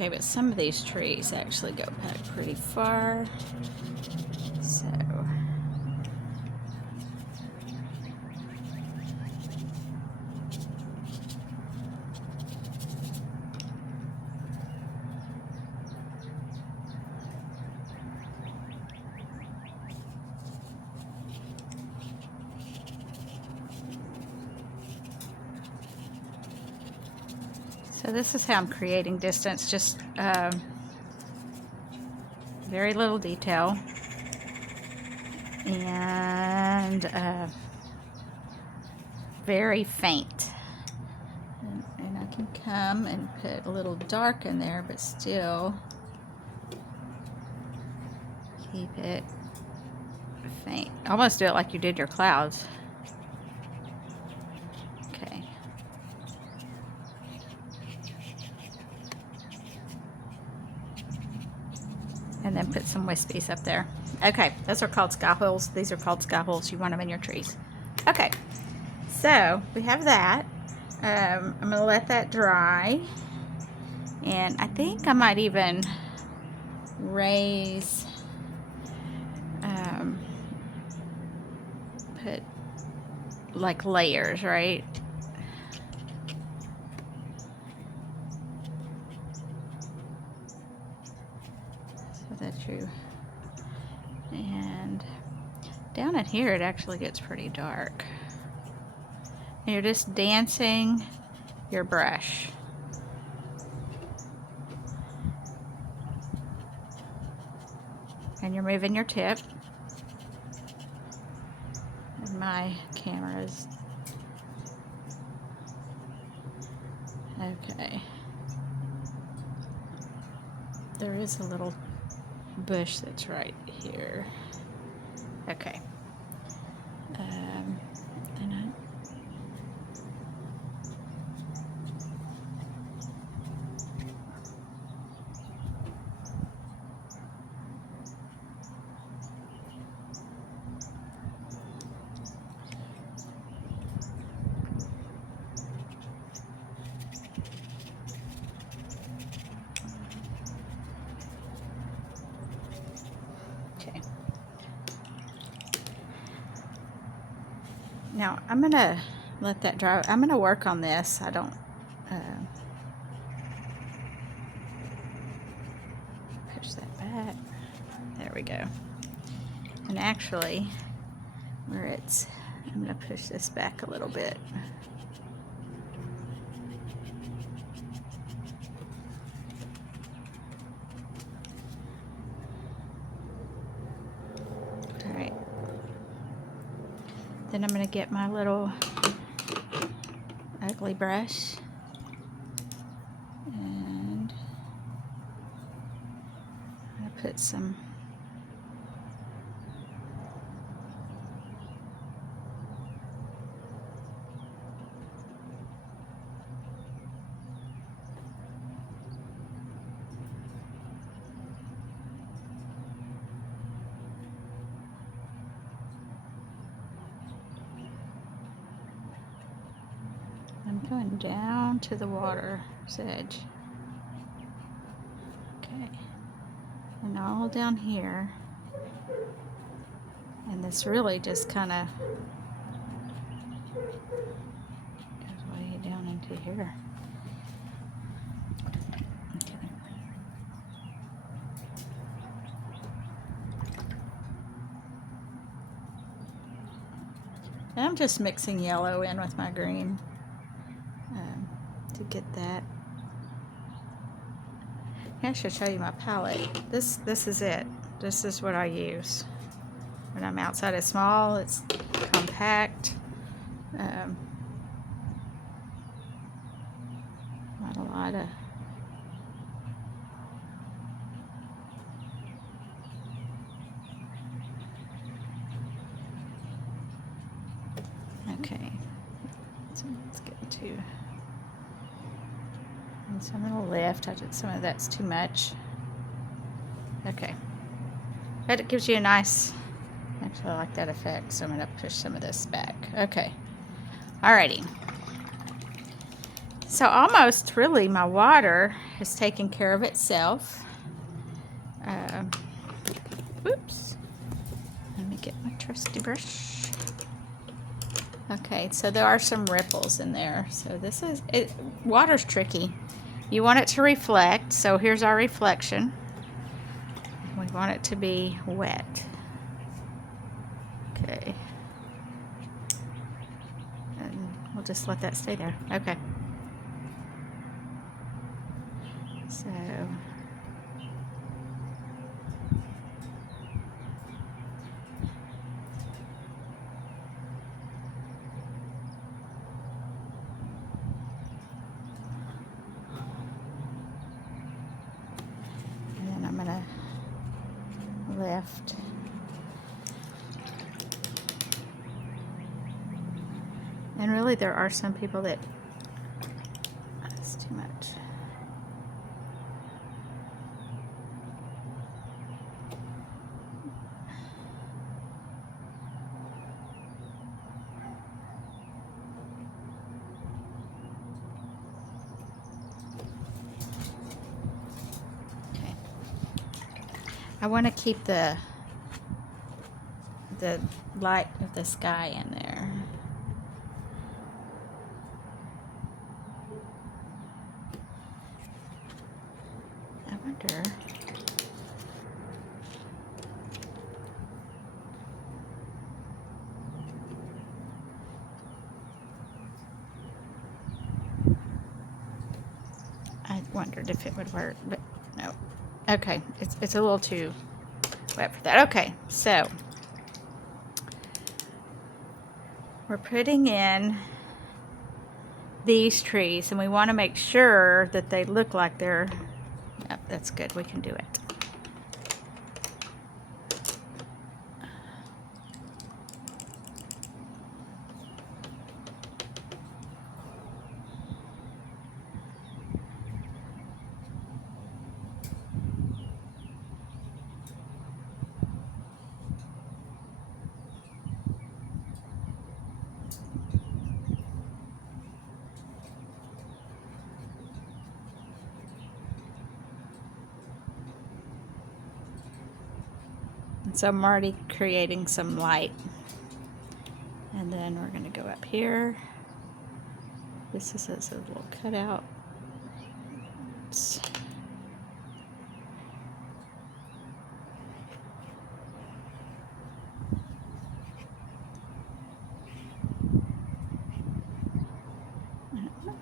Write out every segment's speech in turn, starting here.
Okay, but some of these trees actually go back pretty far. So this is how I'm creating distance, just very little detail, and very faint. And I can come and put a little dark in there, but still keep it faint. Almost do it like you did your clouds. Okay. And then put some wispies up there. Okay, those are called sky holes. These are called sky holes. You want them in your trees. Okay, so we have that. I'm going to let that dry. And I think I might even raise, put like layers, right? So that you, and down in here it actually gets pretty dark. And you're just dancing your brush. And you're moving your tip. And my camera's okay. There is a little bush that's right here. Okay. And okay. Now I'm gonna let that dry. I'm gonna work on this. I don't push that back. There we go. And actually, where it's, I'm gonna push this back a little bit. All right. Then I'm gonna get my little ugly brush and I'm gonna put some I'm going down to the water's edge. Okay. And all down here. And this really just kind of goes way down into here. Okay. And I'm just mixing yellow in with my green. To get that. I should show you my palette. This is it. This is what I use when I'm outside. It's small, it's compact, not a lot of okay, so let's get to and some of the lift. I did some of that's too much. Okay, but it gives you a nice, actually I like that effect, so I'm going to push some of this back. Okay, alrighty. So almost really my water has taken care of itself. Oops. Let me get my trusty brush. Okay, so there are some ripples in there. So this is, water's tricky. You want it to reflect, so here's our reflection. We want it to be wet. Okay. And we'll just let that stay there. Okay. So and then I'm gonna lift. And really there are some people that, that's too much. Okay. I want to keep the light of the sky in there. I wonder. I wondered if it would work, but no. Okay, it's a little too wet for that. Okay, so we're putting in these trees, and we want to make sure that they look like they're, yep, that's good, we can do it. So I'm already creating some light. And then we're going to go up here. This is a little cutout.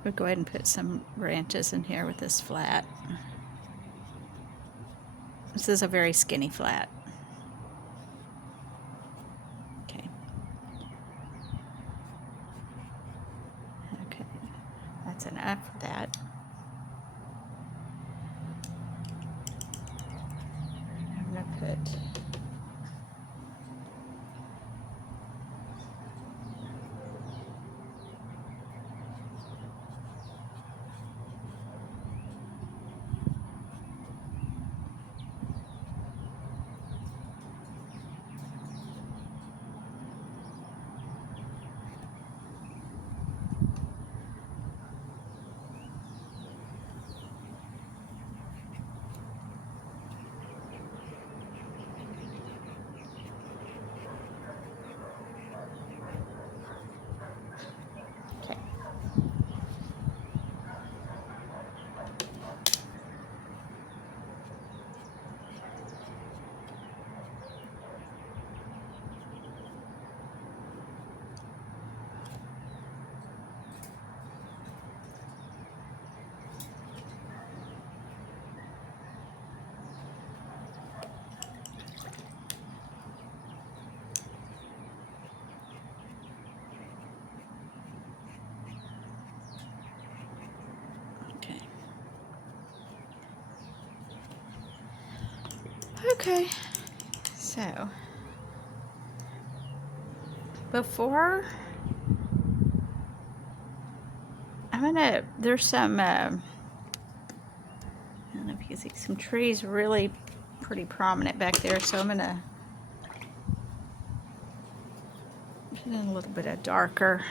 We'll go ahead and put some branches in here with this flat. This is a very skinny flat. Okay. Okay, that's enough for that. I'm going to put okay, so before there's some, I don't know if you can see some trees really pretty prominent back there, so I'm gonna put in a little bit of darker.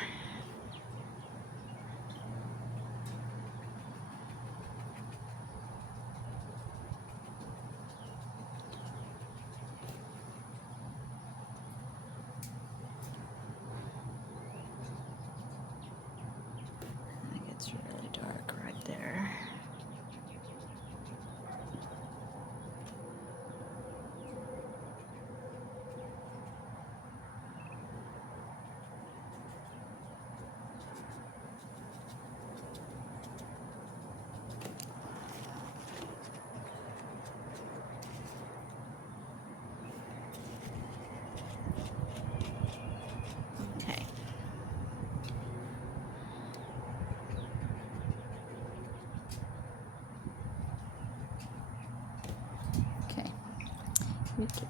Okay.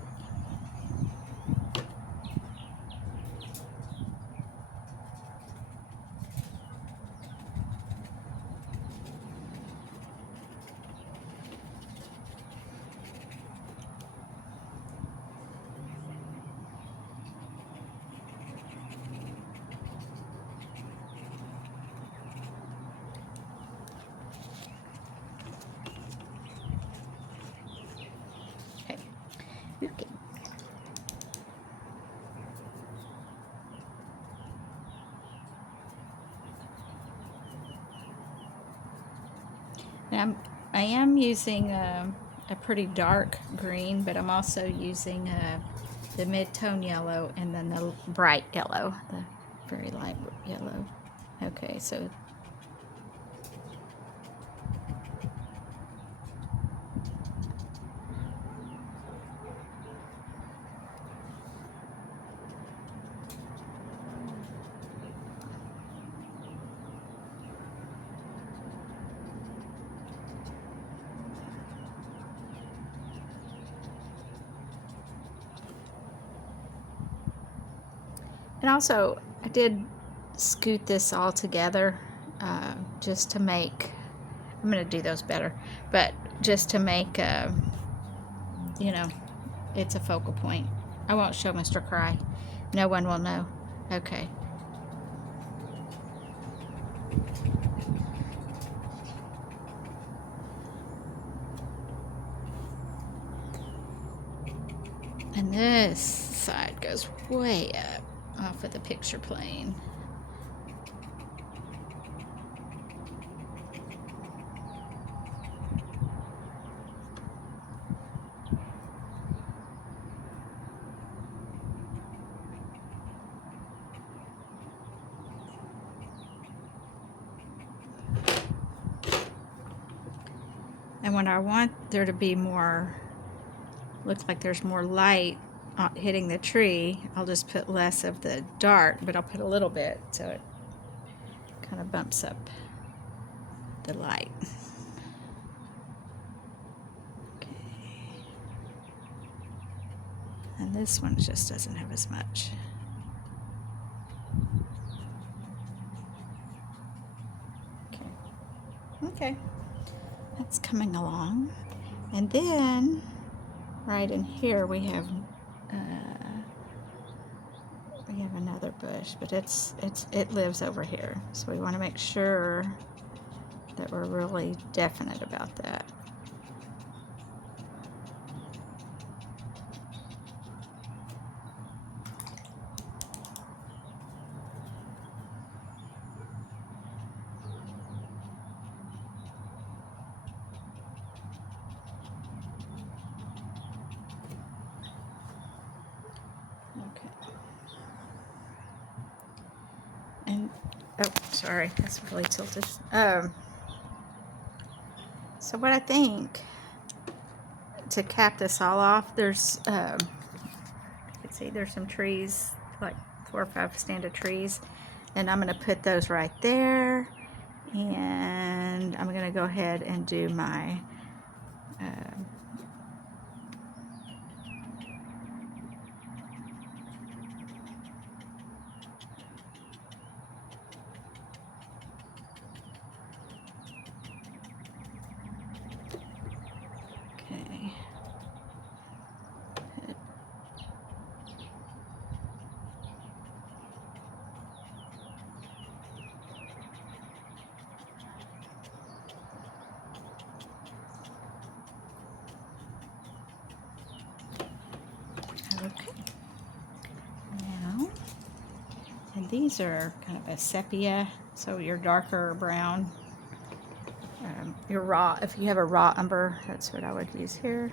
Okay. And I am using a pretty dark green, but I'm also using the mid-tone yellow and then the bright yellow, the very light yellow. Okay, so and also I did scoot this all together just to make, I'm going to do those better, but just to make, you know, it's a focal point. I won't show Mr. Cry. No one will know. Okay. And this side goes way up off of the picture plane. And when I want there to be more, looks like there's more light hitting the tree, I'll just put less of the dark, but I'll put a little bit so it kind of bumps up the light. Okay. And this one just doesn't have as much. Okay. Okay. That's coming along. And then right in here we have another bush, but it lives over here, so we want to make sure that we're really definite about that. And oh, sorry, that's really tilted. So what I think, to cap this all off, there's you can see there's some trees, like 4 or 5 stand of trees, and I'm going to put those right there, and I'm going to go ahead and do my okay. Okay. Now, and these are kind of a sepia, so your darker brown. Your raw, if you have a raw umber, that's what I would use here.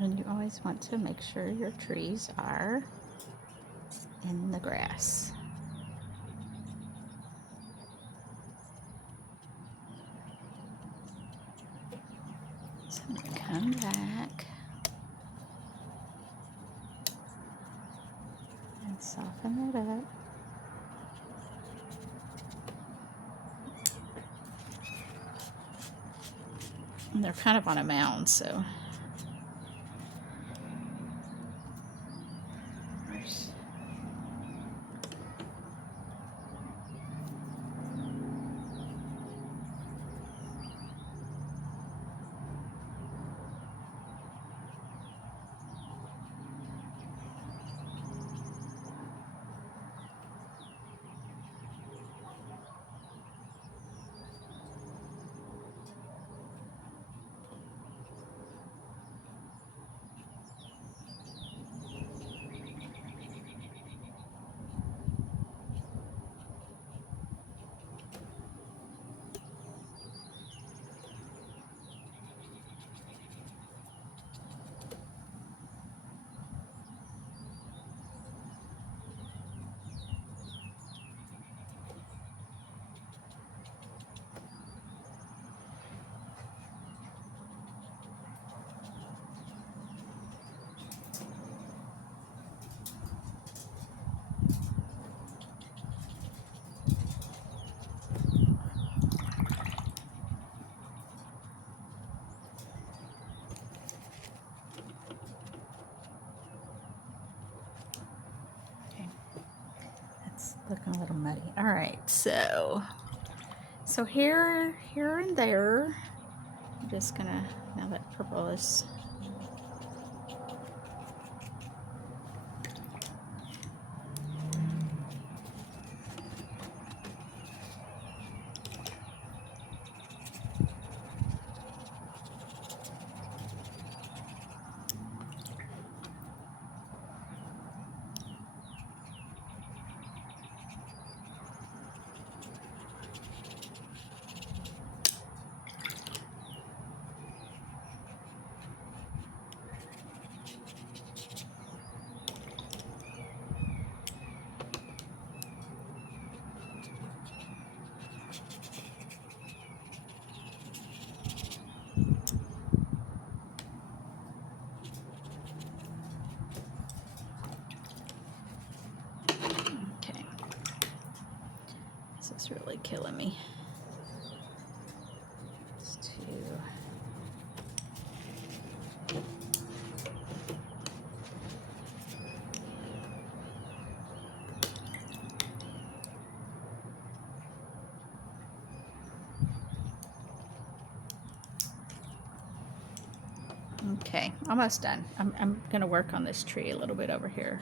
And you always want to make sure your trees are in the grass. So I'm going to come back and soften it up. And they're kind of on a mound, so looking a little muddy. All right, so here and there, I'm just gonna, now that purple is, okay, this is really killing me. It's too, okay, almost done. I'm gonna work on this tree a little bit over here.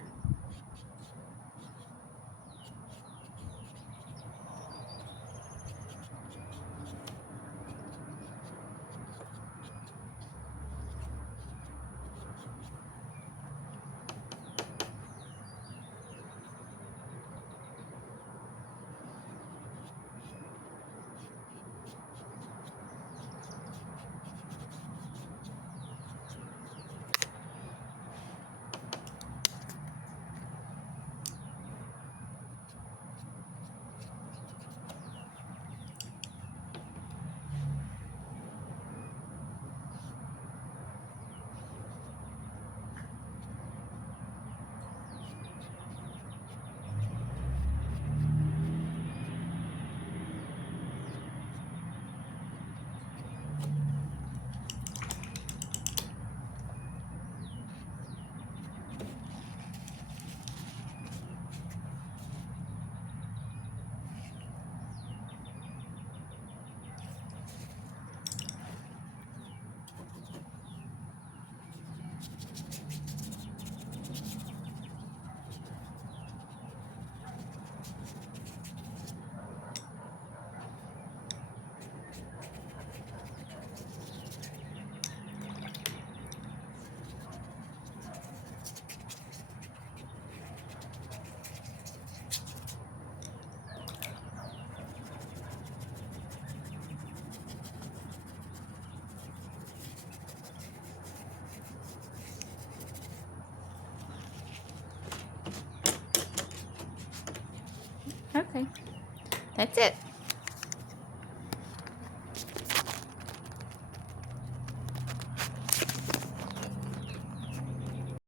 That's it.